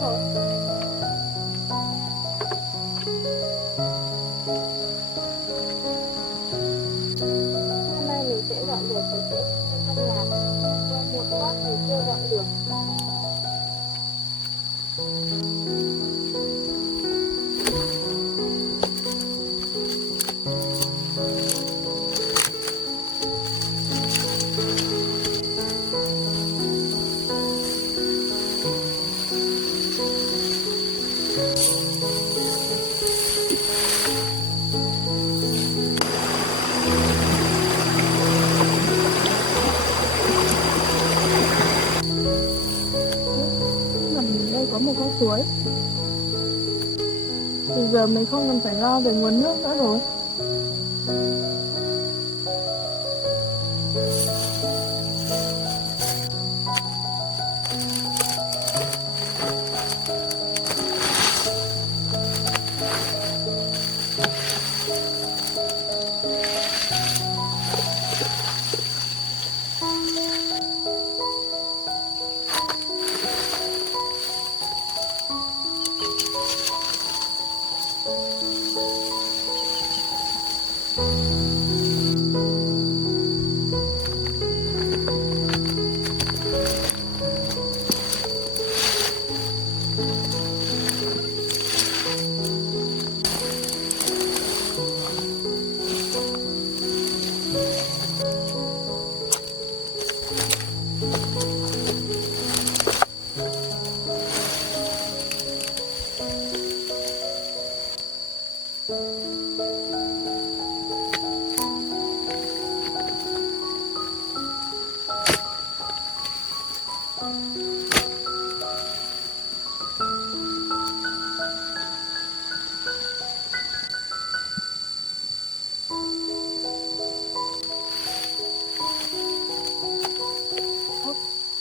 rồi. Hôm nay mình sẽ dọn dẹp sạch sẽ căn nhà. Do một lát thì chưa dọn được. Đây có một con suối. Từ giờ mình không cần phải lo về nguồn nước nữa rồi.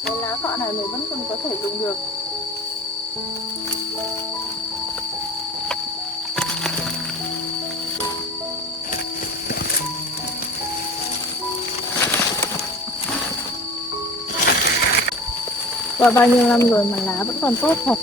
Cái lá cọ này mình vẫn còn có thể dùng được. Qua bao nhiêu năm rồi mà lá vẫn còn tốt thật.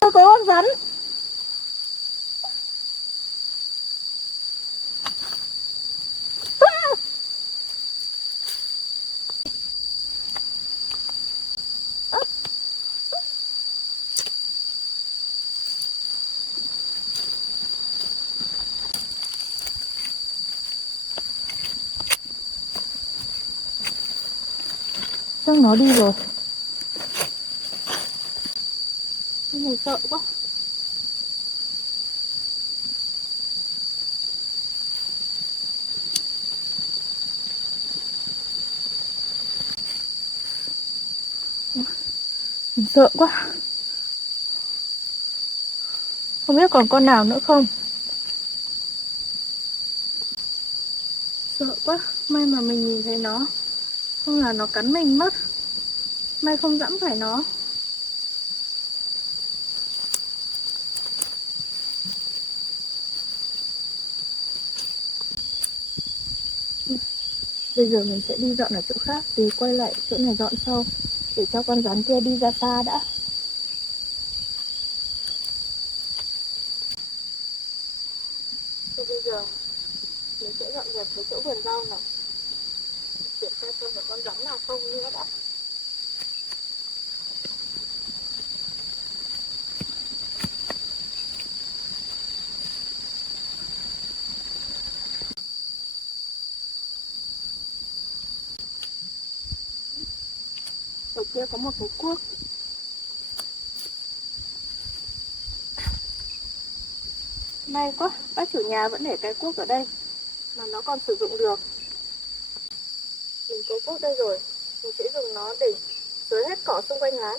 Có con rắn. Chắc nó đi rồi. Mình sợ quá. Mình sợ quá. Không biết còn con nào nữa không. Sợ quá. May mà mình nhìn thấy nó. Không là nó cắn mình mất. May không dẫm phải nó. Bây giờ mình sẽ đi dọn ở chỗ khác. Thì quay lại chỗ này dọn sau. Để cho con rắn kia đi ra xa đã. Thì bây giờ mình sẽ dọn dẹp cái chỗ vườn rau này. Kiểm tra xem có con rắn nào không nữa đã. Ở kia có một cái cuốc. May quá, bác chủ nhà vẫn để cái cuốc ở đây mà nó còn sử dụng được. Mình có cuốc đây rồi, mình sẽ dùng nó để xới hết cỏ xung quanh lá.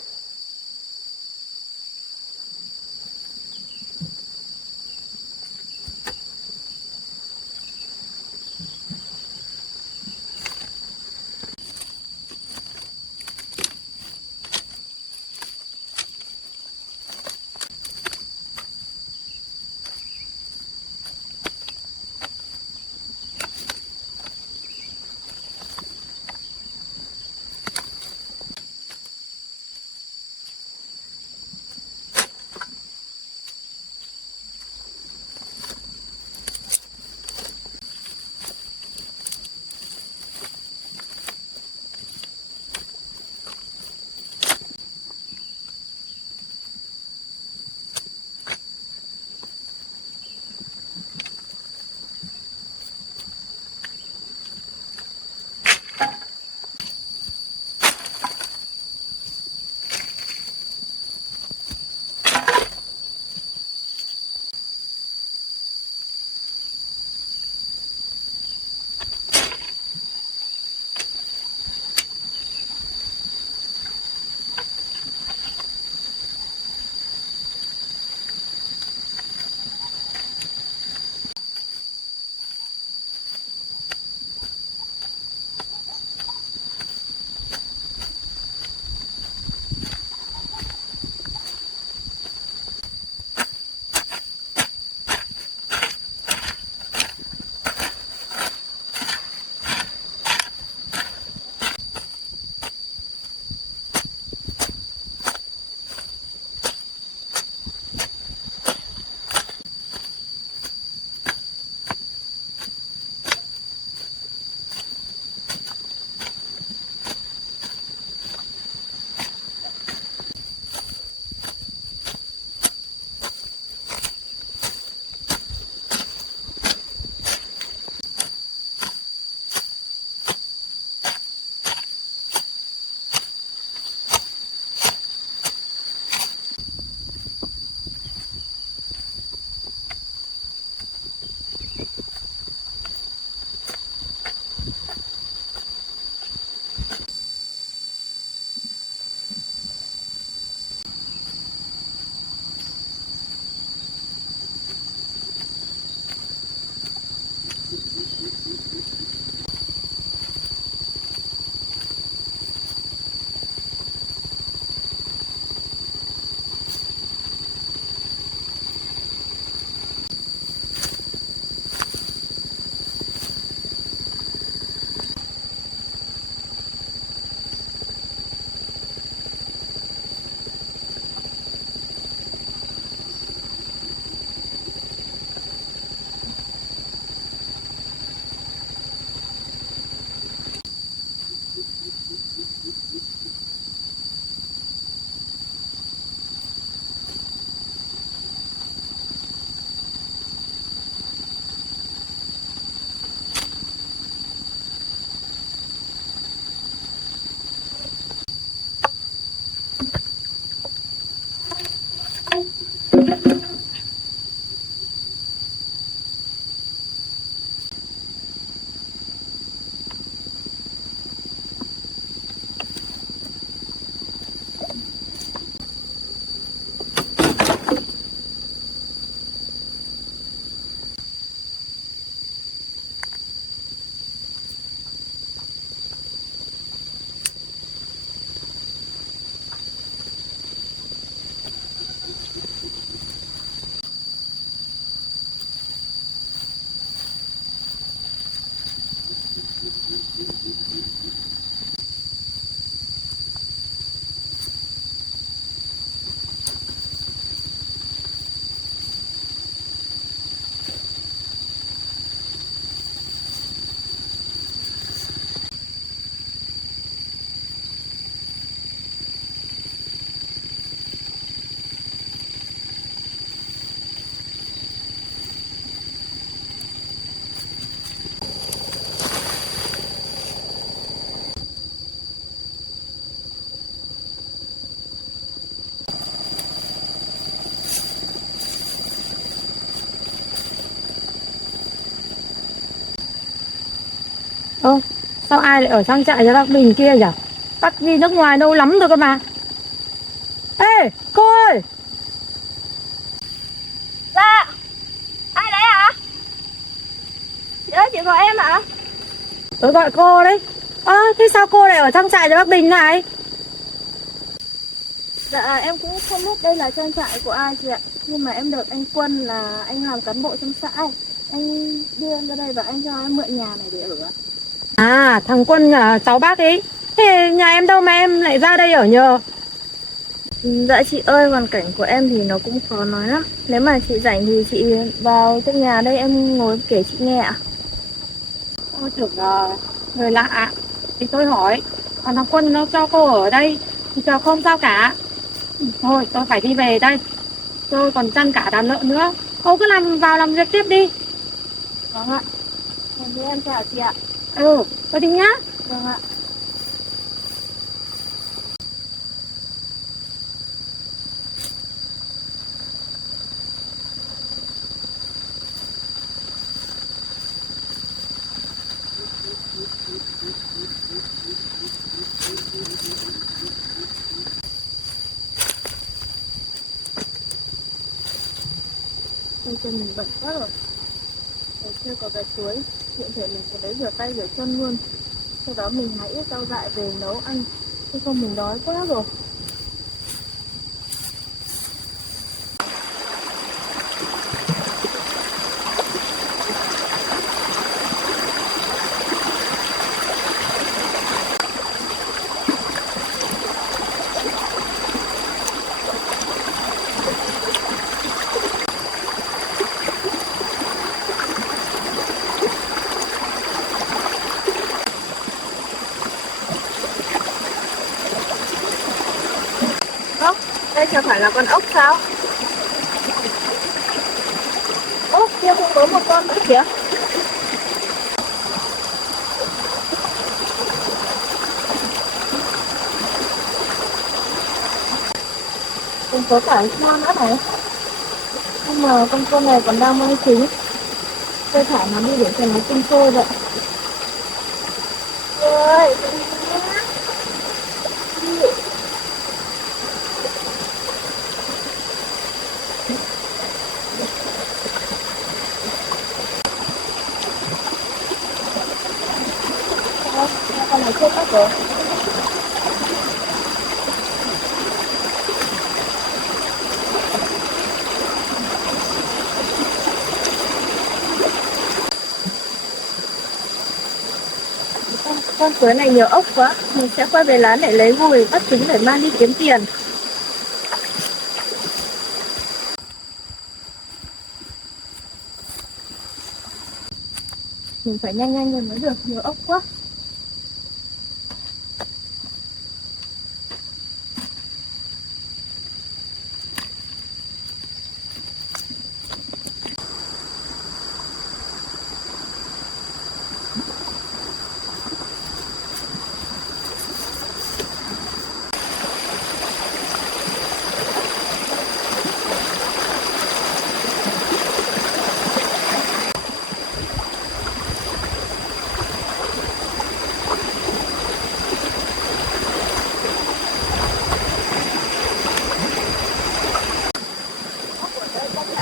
Ơ, sao ai lại ở trang trại cho bác Bình kia nhỉ? Bác đi nước ngoài lâu lắm rồi cơ mà. Ê, cô ơi! Dạ, ai đấy ạ? Chị ơi, chị gọi em ạ. Tôi gọi cô đấy. Thế sao cô lại ở trang trại cho bác Bình này? Dạ, em cũng không biết đây là trang trại của ai chị ạ. Nhưng mà em được anh Quân là anh làm cán bộ trong xã ấy. Anh đưa em ra đây và anh cho em mượn nhà này để ở ạ. À, thằng Quân nhà cháu bác ấy. Thế nhà em đâu mà em lại ra đây ở nhờ? Dạ chị ơi, hoàn cảnh của em thì nó cũng khó nói lắm. Nếu mà chị rảnh thì chị vào trong nhà đây em ngồi kể chị nghe ạ. Tôi tưởng người lạ. Thì tôi hỏi. Còn thằng Quân nó cho cô ở đây. Thì giờ không sao cả. Thôi, tôi phải đi về đây. Tôi còn chăn cả đàn lợn nữa. Cô cứ vào làm việc tiếp đi. Vâng ạ. Thì em chào chị ạ. Ừ, tôi đi nhá. Vâng ạ. Chân chân mình bận quá rồi. Ở chưa có cái suối, tiện thể mình phải lấy rửa tay rửa chân luôn. Sau đó mình hãy ít rau dại về nấu ăn. Chứ không mình đói quá rồi. Ốc, đây chẳng phải là con ốc sao? Ốc kia cũng có một con nữa kìa. Cũng có cả con nữa này. Nhưng mà con này còn đang mang trứng. Tôi thả nó đi để cho nó sinh sôi vậy. Ơi, con này chết mất rồi. Con suối này nhiều ốc quá. Mình sẽ quay về lán để lấy gùi bắt trứng để mang đi kiếm tiền. Mình phải nhanh nhanh rồi mới được, nhiều ốc quá.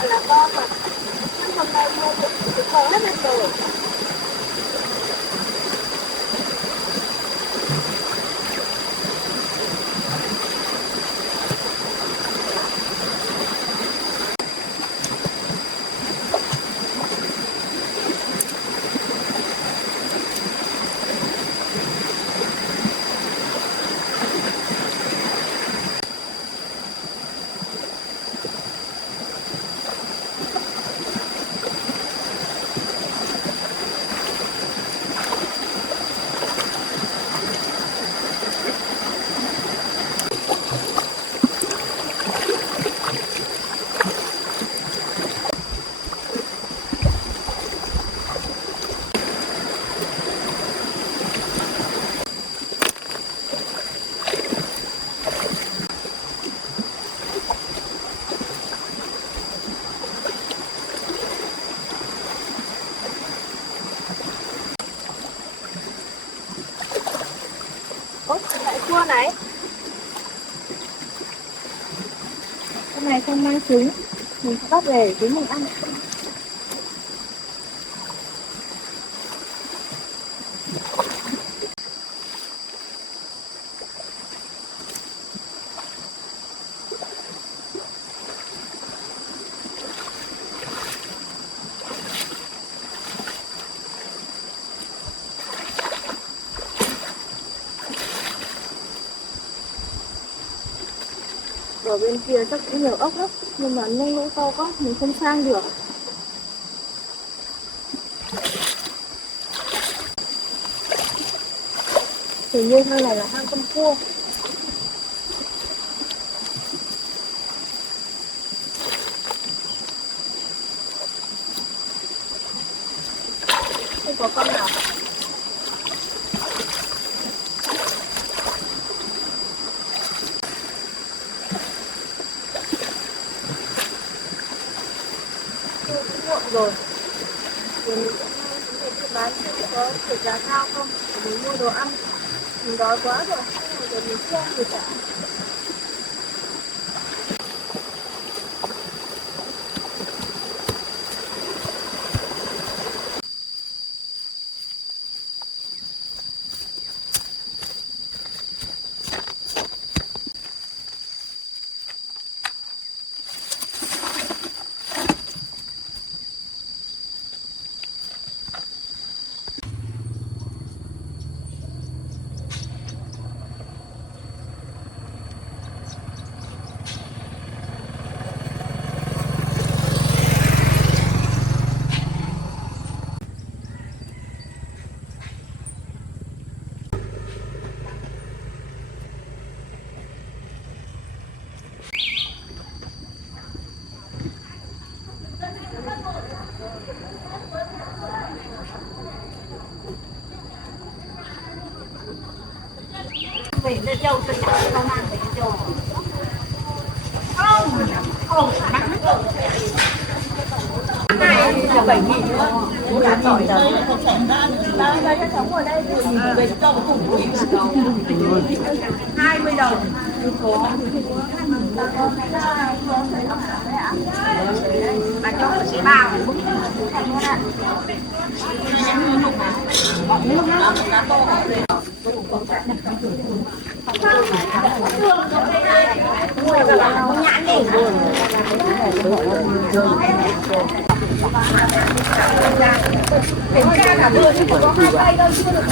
Là con mà. Hôm nay mua thì khó hết rồi. mang trứng, mình sẽ bắt về để mình ăn. Ở bên kia chắc cũng nhiều ốc lắm, nhưng mà nhanh lỗ to quá mình không sang được. Hình như hang này là hang con cua. Không có con nào. Muộn rồi. Rồi mình sẽ đi bán xem có được giá cao không để mình mua đồ ăn. Mình đói quá rồi, rồi mình chưa ăn được cả. Về lên châu tự công an về châu không không mắc này là 7.000 nữa cũng là giỏi rồi đây cho sống ở đây thì về cho cùng 20 đồng mà cho nó sẽ bao nhãn đi ra cả mưa chứ có 2 cây đâu chưa được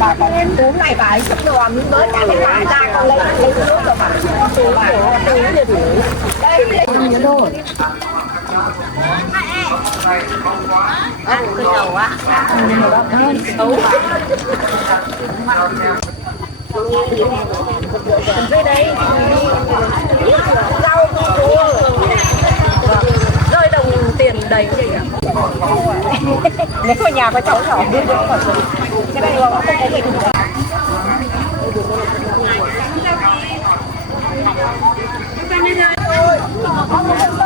bà con em uống này bà ấy sắp đồ miếng mới cả cái lá ra con lấy cái nước rồi bà đây nhiêu đô ăn cái dầu á xấu đây đây rau cua rơi đồng tiền đầy vậy ạ nếu mà nhà có cháu nhỏ đưa được cái này không có người dùng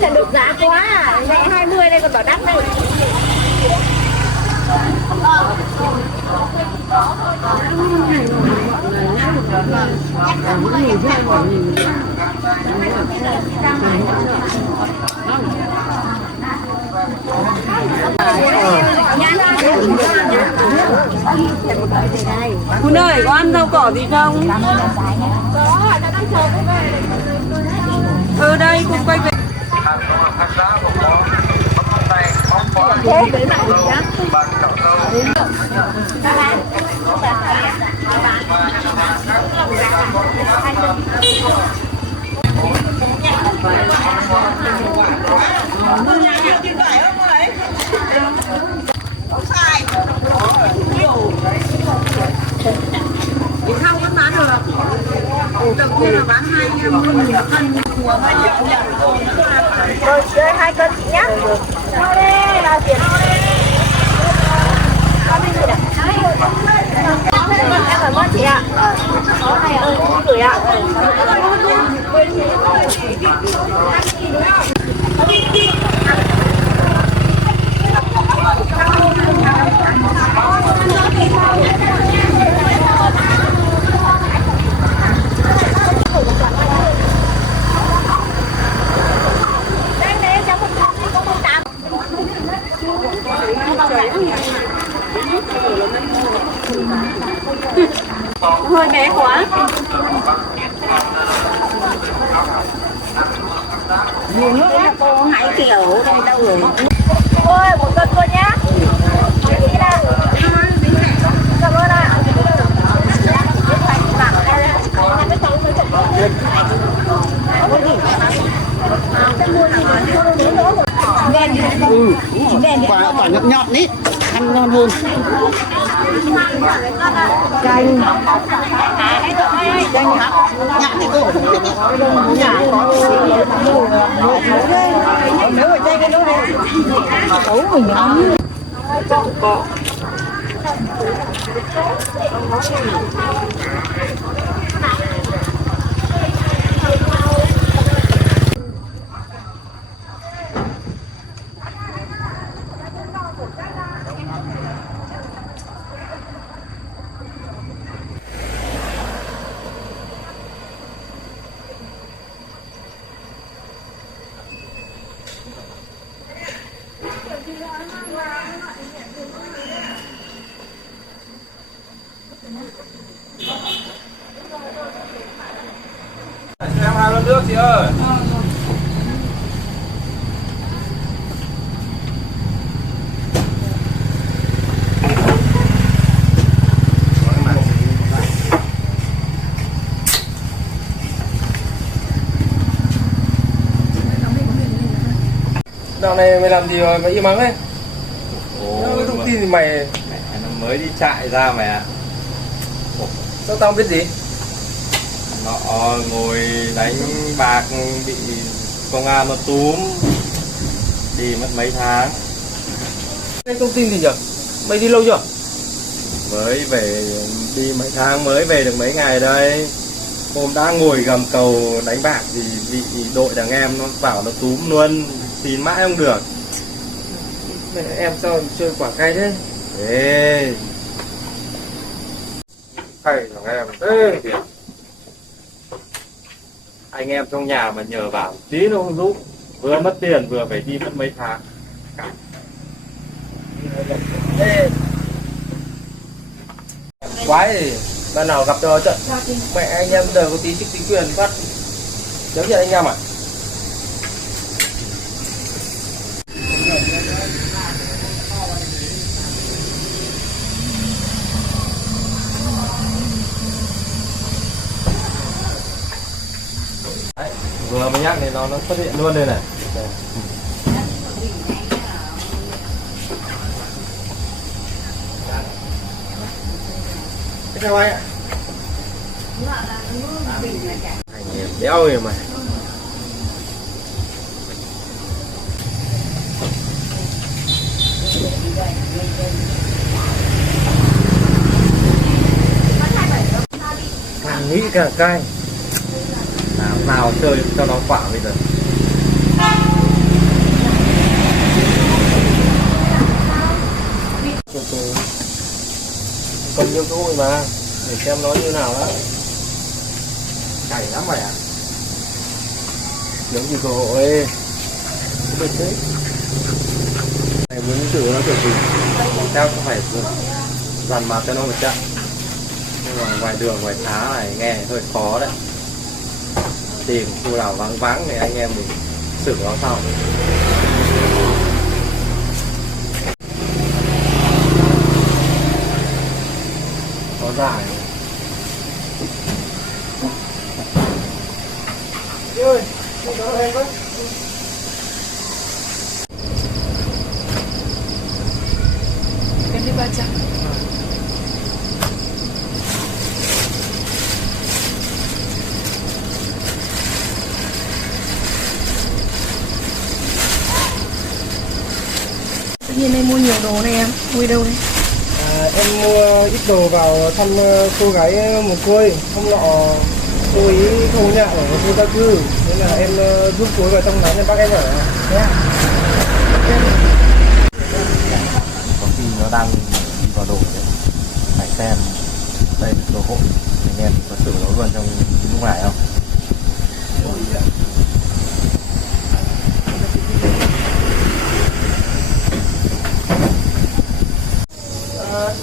sẽ được giá quá à, mẹ 20 đây còn bảo đắt đây.คุณơi, có ăn rau cỏ gì không? Có, đã đang chờ cô về. Ở đây, cùng quay về. Thế đấy là gì nhá? Đến Rồi, đây 2 cân chị nhé. Thôi đây là tiền. Em cảm ơn chị ạ. Gửi ạ. Hơi bé quá. Nhiều nước á, cô hãy kiểu đây đâu rồi. Ôi, 1 cân thôi nhá. Cảm ơn ạ. Quả nhọn nhọn ý, ăn ngon hơn. Chanh hả? Nhãn thì cô không thích. Nếu mà chanh cái đó này xấu mình ăn. Có. Em 2 lon nước chị ơi. Dạo này mày làm gì mà im ắng ấy? Cái thông tin thì mày Nó mới đi chạy ra mày ạ. sao tao không biết gì? Nó ngồi đánh bạc bị công an nó túm, đi mất mấy tháng. Cái thông tin gì nhỉ? Mày đi lâu chưa? Mới về, đi mấy tháng mới về được mấy ngày đây. Hôm đã ngồi gầm cầu đánh bạc thì bị đội đàn em nó bảo nó túm luôn, xin mãi không được. Mẹ em sao chơi quả cay thế? Ê, Cay thằng em. ê kìa. Anh em trong nhà mà nhờ bảo tí nó không giúp, vừa mất tiền vừa phải đi mất mấy tháng. Ê. Quái thì lần nào gặp cho trận mẹ anh em đều có tí chức tí quyền phát giống như anh em à? Đấy, vừa mới nhắc thì nó xuất hiện luôn đây này. Đây. Thế sao anh ạ? Anh em đéo rồi mà. Càng nghĩ càng cay. Nào chơi cho nó quả bây giờ. Còn nhiều cơ hội mà, để xem nó như nào đó. Cày lắm mày ạ. Giống như cơ hội. Không biết thế. Mày muốn thử nó kiểu gì? Tao không phải dằn mặt cho nó một trận. Nhưng mà ngoài đường, ngoài xá này nghe hơi khó đấy. Tìm khu nào vắng vắng thì anh em mình xử nó sau. Có dài. Ơi, đó em với. Em đi ba chặng. Tự nhiên em mua nhiều đồ này em, mua đâu đấy? Em mua ít đồ vào thăm cô gái mồ côi. Hôm nọ cô ấy không có nhà ở khu gia cư, nên là em giúp cô ấy vào trong đó cho bác em ở. Thế à? Có khi nó đang đi vào đồ đấy, phải xem đây là cơ hội anh em có sự nó luôn trong lúc này không?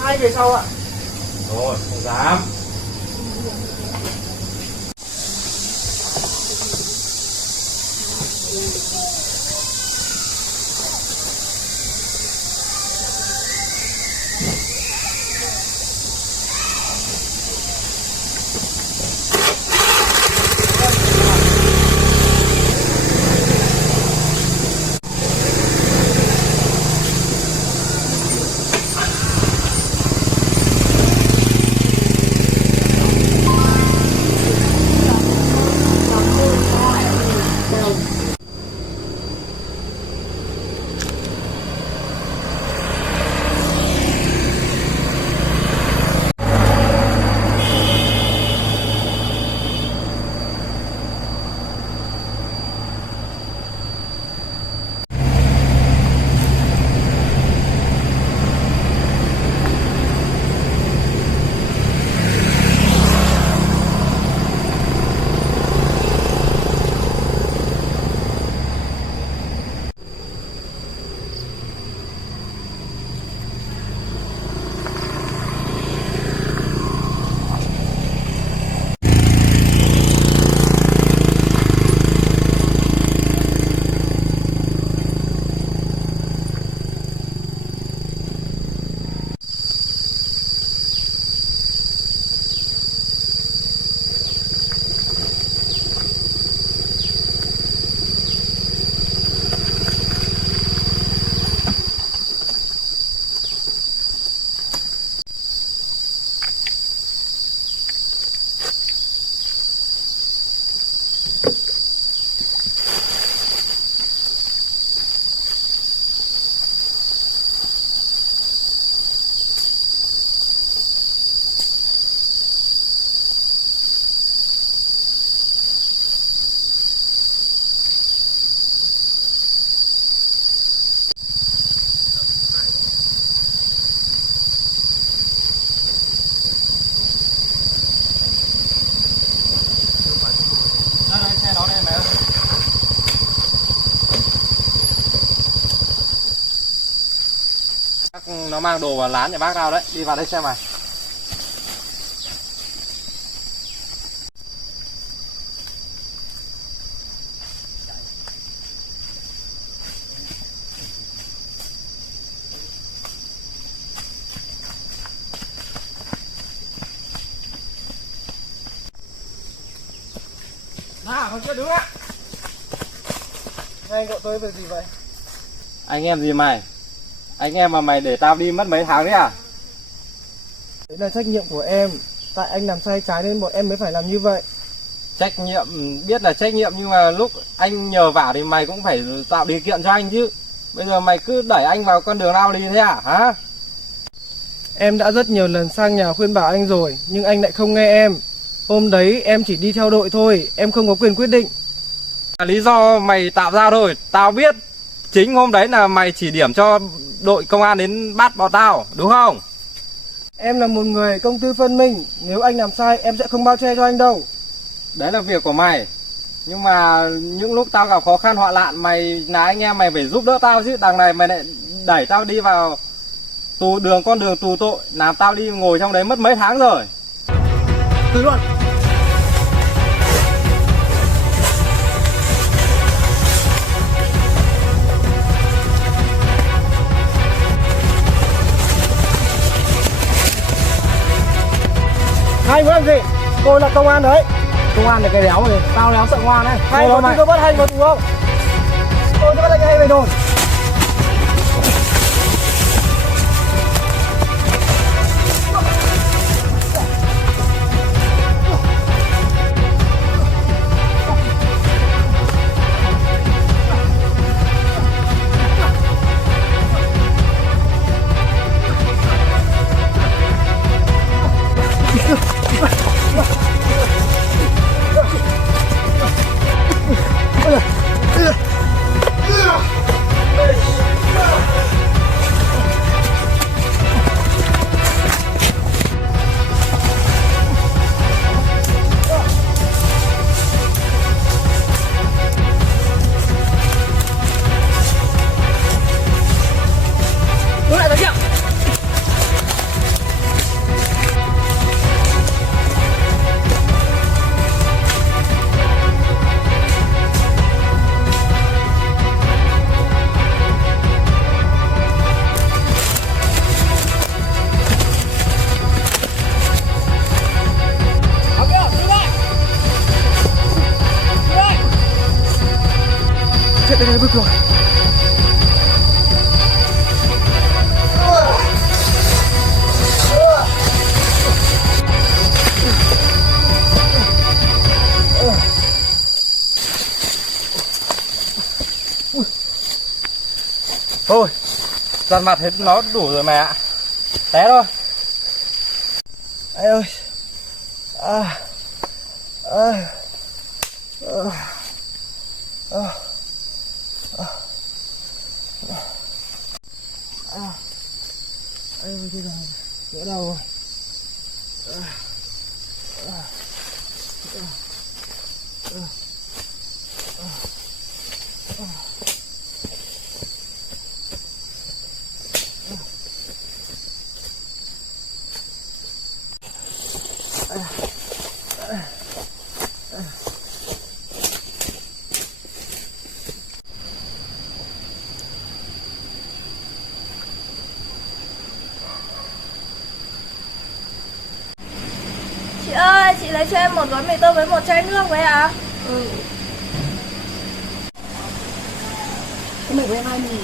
Ai về sau ạ? Rồi, không dám. Nó mang đồ vào lán nhà bác nào đấy, đi vào đây xem này. Nào, còn chưa đứng ạ. Anh gọi tôi về gì vậy? Anh em gì mày? Anh em mà mày để tao đi mất mấy tháng đấy à? Đấy là trách nhiệm của em. Tại anh làm sai trái nên bọn em mới phải làm như vậy. Trách nhiệm, biết là trách nhiệm nhưng mà lúc anh nhờ vả thì mày cũng phải tạo điều kiện cho anh chứ. Bây giờ mày cứ đẩy anh vào con đường lao lý thế à? Hả? Em đã rất nhiều lần sang nhà khuyên bảo anh rồi, nhưng anh lại không nghe em. Hôm đấy em chỉ đi theo đội thôi, em không có quyền quyết định. Lý do mày tạo ra thôi, tao biết. Chính hôm đấy là mày chỉ điểm cho đội công an đến bắt bọn tao, đúng không? Em là một người công tư phân minh, nếu anh làm sai em sẽ không bao che cho anh đâu. Đấy là việc của mày. Nhưng mà những lúc tao gặp khó khăn họa nạn, mày là anh em mày phải giúp đỡ tao chứ. Đằng này mày lại đẩy tao đi vào con đường tù tội, làm tao đi ngồi trong đấy mất mấy tháng rồi. Cứ luôn. Hai muốn làm gì? Tôi là công an đấy. Công an là cái đéo này, tao đéo sợ ngoan đấy. Hai có tôi bắt hai có đúng không? Tôi bắt anh hay về đồn. Thôi, dằn mặt hết nó đủ rồi mẹ ạ. Té thôi. Anh ơi. À. À. À. À. À. Anh ơi, thế nào? Chỗ đâu rồi? À. À. À. À. À. À. Chị ơi, chị lấy cho em một gói mì tôm với một chai nước với ạ. Cái mì của em 2 mì.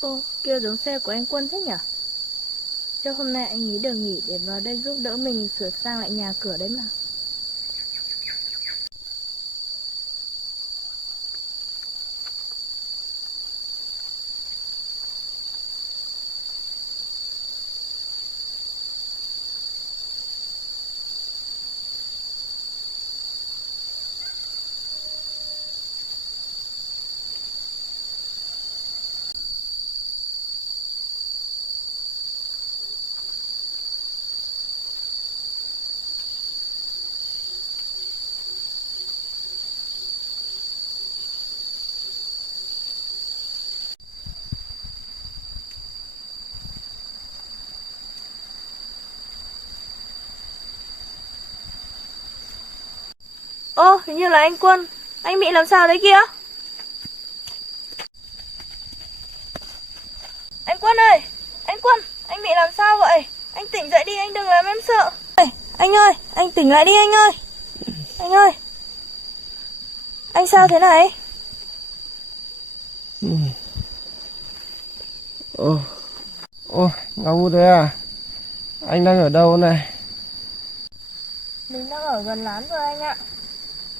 Ô, kia giống xe của anh Quân thế nhỉ? Chắc hôm nay anh ấy được nghỉ để vào đây giúp đỡ mình sửa sang lại nhà cửa đấy mà. Ô, hình như là anh Quân. Anh bị làm sao đấy kia? Anh Quân ơi! Anh Quân! Anh bị làm sao vậy? Anh tỉnh dậy đi, anh đừng làm em sợ. Anh ơi! Anh tỉnh lại đi anh ơi! Anh ơi! Anh sao thế này? Ô, Ngọc Vũ đấy à? Anh đang ở đâu này? Mình đang ở gần lán rồi anh ạ.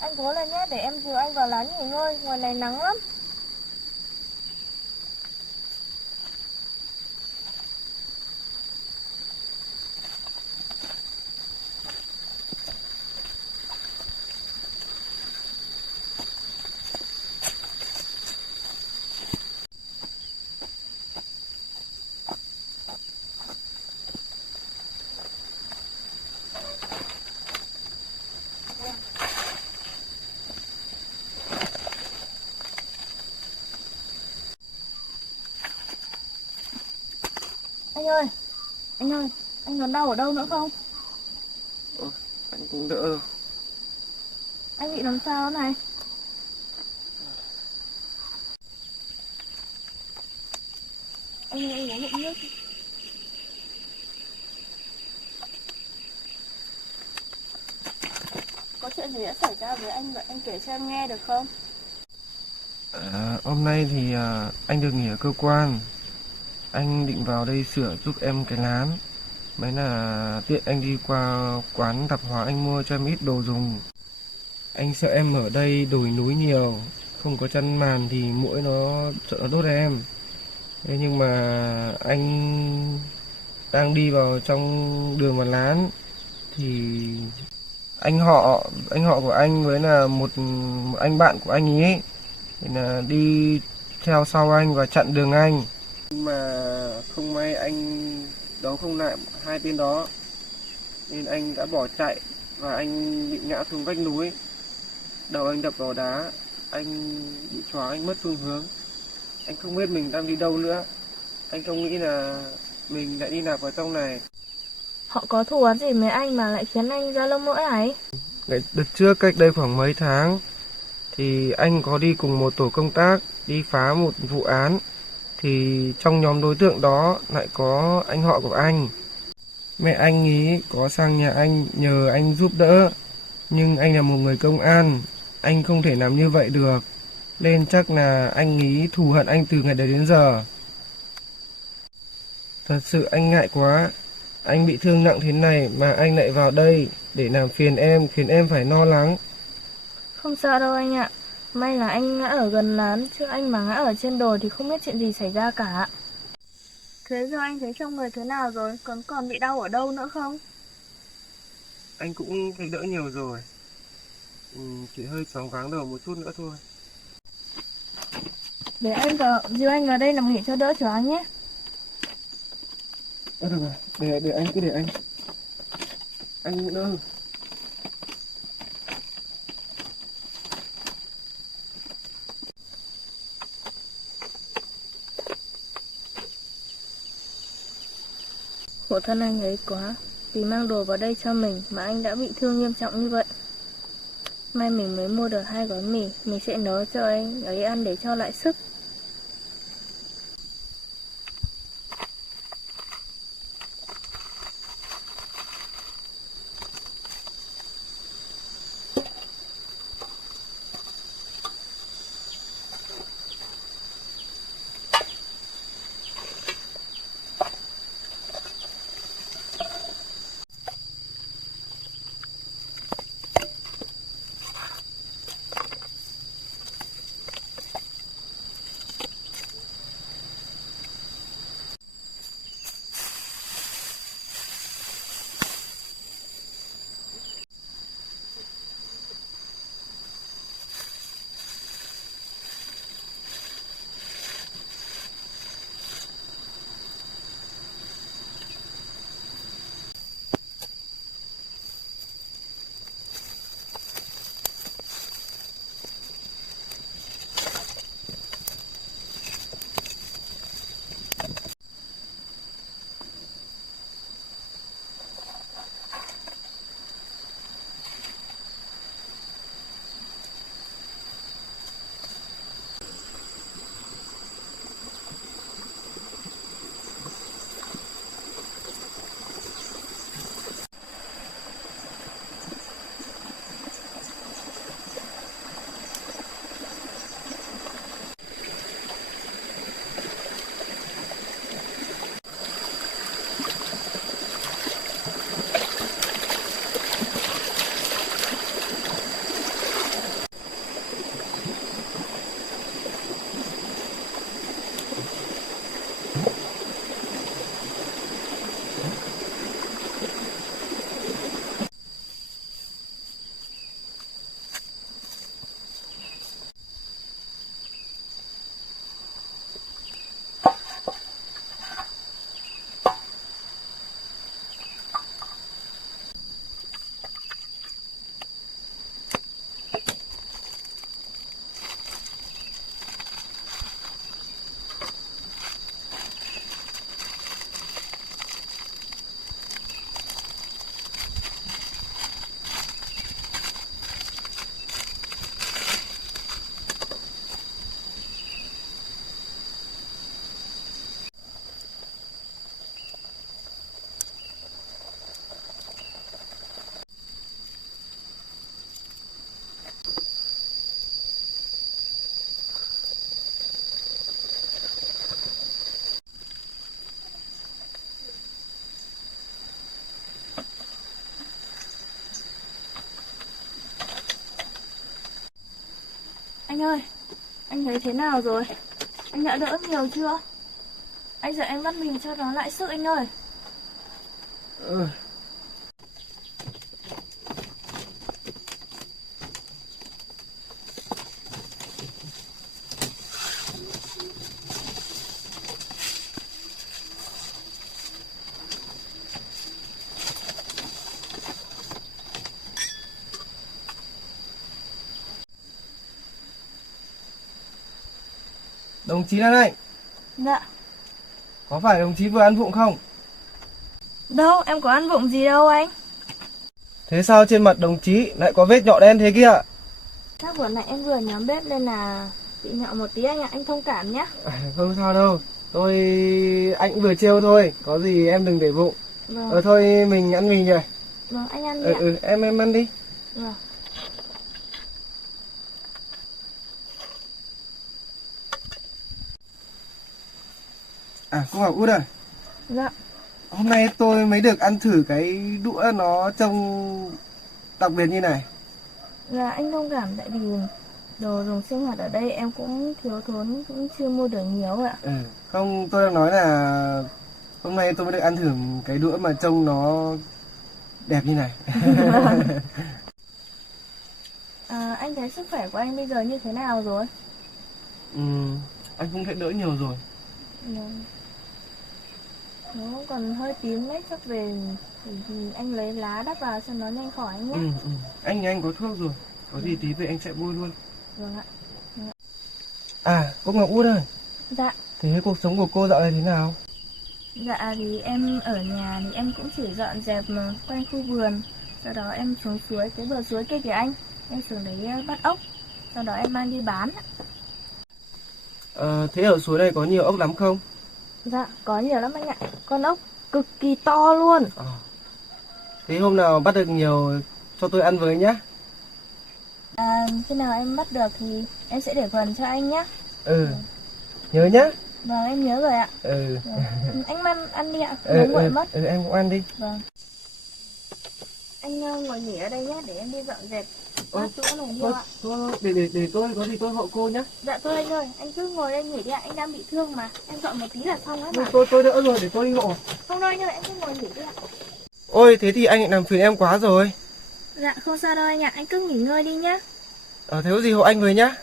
Anh cố lên nhé, để em dìu anh vào lán nghỉ ngơi. Ngoài này nắng lắm. Anh ơi! Anh ơi! Anh còn đau ở đâu nữa không? Anh cũng đỡ rồi. Anh bị làm sao thế này? Anh ơi, anh uống ngụm nước. Có chuyện gì đã xảy ra với anh vậy? Anh kể cho em nghe được không? Hôm nay thì anh được nghỉ ở cơ quan. Anh định vào đây sửa giúp em cái lán. Mấy là tiện anh đi qua quán tạp hóa anh mua cho em ít đồ dùng. Anh sợ em ở đây đồi núi nhiều, không có chăn màn thì muỗi nó sợ nó đốt em. Thế nhưng mà anh đang đi vào trong đường vào lán thì anh họ của anh với là một anh bạn của anh ấy thì là đi theo sau anh và chặn đường anh. Nhưng mà không may anh đấu không lại hai tên đó nên anh đã bỏ chạy và anh bị ngã xuống vách núi. Đầu anh đập vào đá, anh bị choáng, anh mất phương hướng. Anh không biết mình đang đi đâu nữa. Anh không nghĩ là mình lại đi lạc vào trong này. Họ có thù oán gì với anh mà lại khiến anh ra lông nỗi này? Đợt trước cách đây khoảng mấy tháng thì anh có đi cùng một tổ công tác đi phá một vụ án, thì trong nhóm đối tượng đó lại có anh họ của anh. Mẹ anh ý có sang nhà anh nhờ anh giúp đỡ, nhưng anh là một người công an, anh không thể làm như vậy được, nên chắc là anh ý thù hận anh từ ngày đấy đến giờ. Thật sự anh ngại quá, anh bị thương nặng thế này mà anh lại vào đây để làm phiền em, khiến em phải lo lắng. Không sao đâu anh ạ. May là anh ngã ở gần lán, chứ anh mà ngã ở trên đồi thì không biết chuyện gì xảy ra cả. Thế giờ anh thấy trong người thế nào rồi? Còn bị đau ở đâu nữa không? Anh cũng thấy đỡ nhiều rồi, chỉ hơi choáng váng đầu một chút nữa thôi. Để em dìu anh vào đây nằm nghỉ cho đỡ choáng nhé. Được rồi, để anh, cứ để anh cũng đỡ. Khổ thân anh ấy quá, vì mang đồ vào đây cho mình mà anh đã bị thương nghiêm trọng như vậy. May mình mới mua được 2 gói mì, mình sẽ nấu cho anh ấy ăn để cho lại sức. Anh ơi, anh thấy thế nào rồi? Anh đã đỡ nhiều chưa? Anh dạy em bắt mình cho nó lại sức anh ơi. Đồng chí Lan Anh, Dạ, có phải đồng chí vừa ăn vụng không? Đâu, em có ăn vụng gì đâu anh. Thế sao trên mặt đồng chí lại có vết nhọ đen thế kia? Chắc vừa nãy em vừa nhắm bếp nên là bị nhọ một tí anh ạ, anh thông cảm nhé. Không sao đâu. Anh vừa trêu thôi, có gì em đừng để bụng. Vâng, Thôi mình ăn mì nhỉ. vâng anh ăn đi ạ. Em ăn đi. Vâng. Cô Ngọc Út ơi, Dạ, hôm nay tôi mới được ăn thử cái đũa nó trông đặc biệt như này. dạ anh thông cảm tại vì đồ dùng sinh hoạt ở đây em cũng thiếu thốn, cũng chưa mua được nhiều ạ. Không, tôi đang nói là hôm nay tôi mới được ăn thử cái đũa mà trông nó đẹp như này. Anh thấy sức khỏe của anh bây giờ như thế nào rồi? Anh cũng thấy đỡ nhiều rồi. Vâng. Nó còn hơi tím đấy, chắc về thì anh lấy lá đắp vào cho nó nhanh khỏi anh nhé. Anh có thuốc rồi, có gì tí về anh sẽ bôi luôn. Vâng ạ. Cô Ngọc Út ơi, Dạ. thế cuộc sống của cô dạo này thế nào? Dạ thì em ở nhà thì em cũng chỉ dọn dẹp quanh khu vườn. Sau đó em xuống suối, cái bờ suối kia kìa anh. Em xuống đấy bắt ốc. Sau đó em mang đi bán. Thế ở suối này có nhiều ốc lắm không? Dạ, có nhiều lắm anh ạ. Con ốc cực kỳ to luôn. Thế hôm nào bắt được nhiều cho tôi ăn với nhá. Khi nào em bắt được thì em sẽ để phần cho anh nhé. Nhớ nhá. Vâng, em nhớ rồi ạ. Vâng. Anh ăn đi ạ, không nguội mất. Em cũng ăn đi. Vâng. Anh ngồi nghỉ ở đây nhé, để em đi dọn dẹp chỗ này nhiều ạ. Để tôi có gì tôi hộ cô nhá. Dạ thôi anh ơi, anh cứ ngồi đây nghỉ đi ạ, anh đang bị thương mà. Em dọn một tí là xong hết mà. Tôi đỡ rồi, để tôi đi hộ. Không đâu anh ơi, anh cứ ngồi nghỉ đi ạ. Ôi, thế thì anh lại làm phiền em quá rồi. Dạ không sao đâu anh ạ, anh cứ nghỉ ngơi đi nhá. Thế có gì hộ anh với nhá.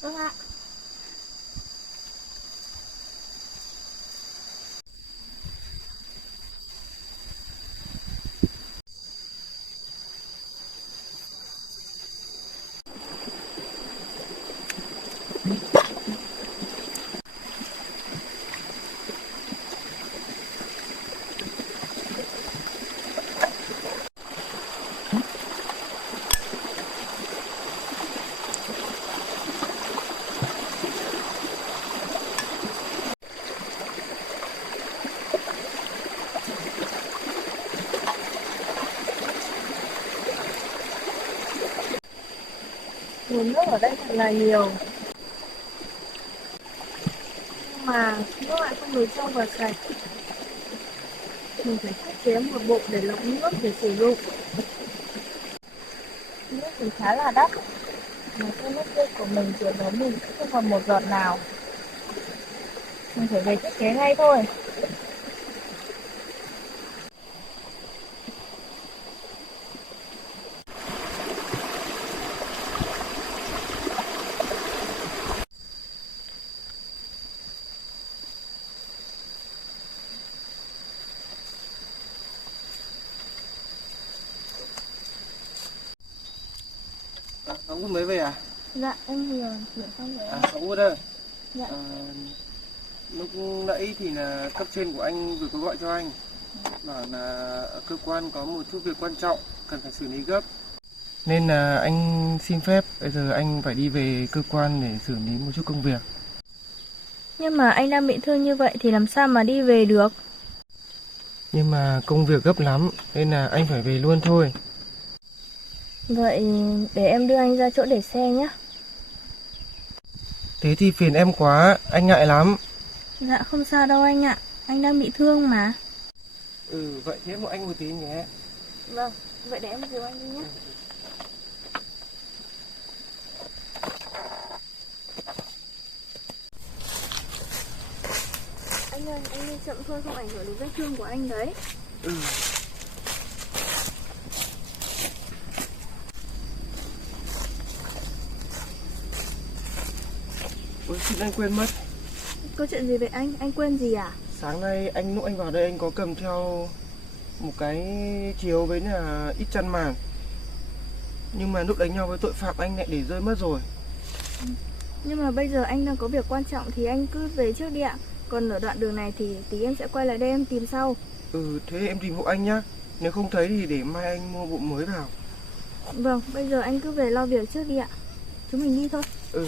Vâng ạ. Nguồn nước ở đây thật là nhiều. Nhưng mà nước lại không được trong và sạch. Mình phải thiết kế một bộ để lọc nước để sử dụng. Nước thì khá là đắt. Mà cái nước tươi của mình chỉ nấu mình không còn một giọt nào. Mình phải về thiết kế ngay thôi. Ông Út mới về à? Dạ, em vừa chuyển xong rồi. Ông Út ơi. Dạ. Lúc nãy thì là cấp trên của anh vừa có gọi cho anh. Bảo là ở cơ quan có một chút việc quan trọng cần phải xử lý gấp. Nên là anh xin phép, bây giờ anh phải đi về cơ quan để xử lý một chút công việc. Nhưng mà anh đang bị thương như vậy thì làm sao mà đi về được? Nhưng mà công việc gấp lắm nên là anh phải về luôn thôi. Vậy để em đưa anh ra chỗ để xe nhé. Thế thì phiền em quá, anh ngại lắm. Dạ không sao đâu anh ạ, anh đang bị thương mà. Vậy thế một anh một tí nhé. Vâng, vậy để em dìu anh đi nhé. Anh ơi, anh đi chậm thôi không ảnh hưởng đến vết thương của anh đấy. Ôi, xin anh quên mất. Có chuyện gì vậy anh? Anh quên gì à? Sáng nay lúc anh vào đây anh có cầm theo một cái chiếu với là ít chăn màn. Nhưng mà lúc đánh nhau với tội phạm anh lại để rơi mất rồi. Nhưng mà bây giờ anh đang có việc quan trọng thì anh cứ về trước đi ạ. Còn ở đoạn đường này thì tí em sẽ quay lại đây em tìm sau. Ừ, thế em tìm hộ anh nhá. Nếu không thấy thì để mai anh mua bộ mới vào. Vâng, bây giờ anh cứ về lo việc trước đi ạ. Chúng mình đi thôi. Ừ.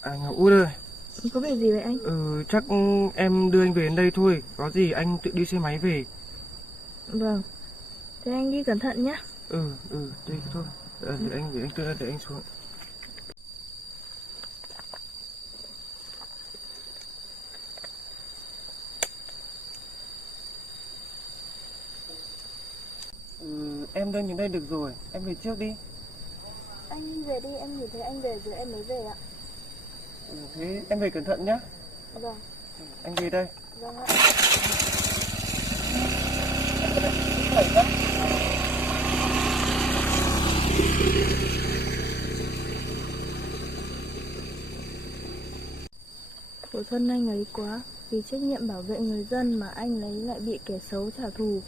À, Ngọc Út ơi. Có việc gì vậy anh? Ừ, chắc em đưa anh về đến đây thôi. Có gì anh tự đi xe máy về. Vâng. Thế anh đi cẩn thận nhá. Đây thôi. Để anh xuống. Em đang đến đây được rồi, em về trước đi. Anh đi về đi, em nhìn thấy anh về rồi em mới về ạ. Thế em về cẩn thận nhá. Vâng. Anh về đây. Vâng ạ. Khổ thân anh ấy quá, vì trách nhiệm bảo vệ người dân mà anh ấy lại bị kẻ xấu trả thù.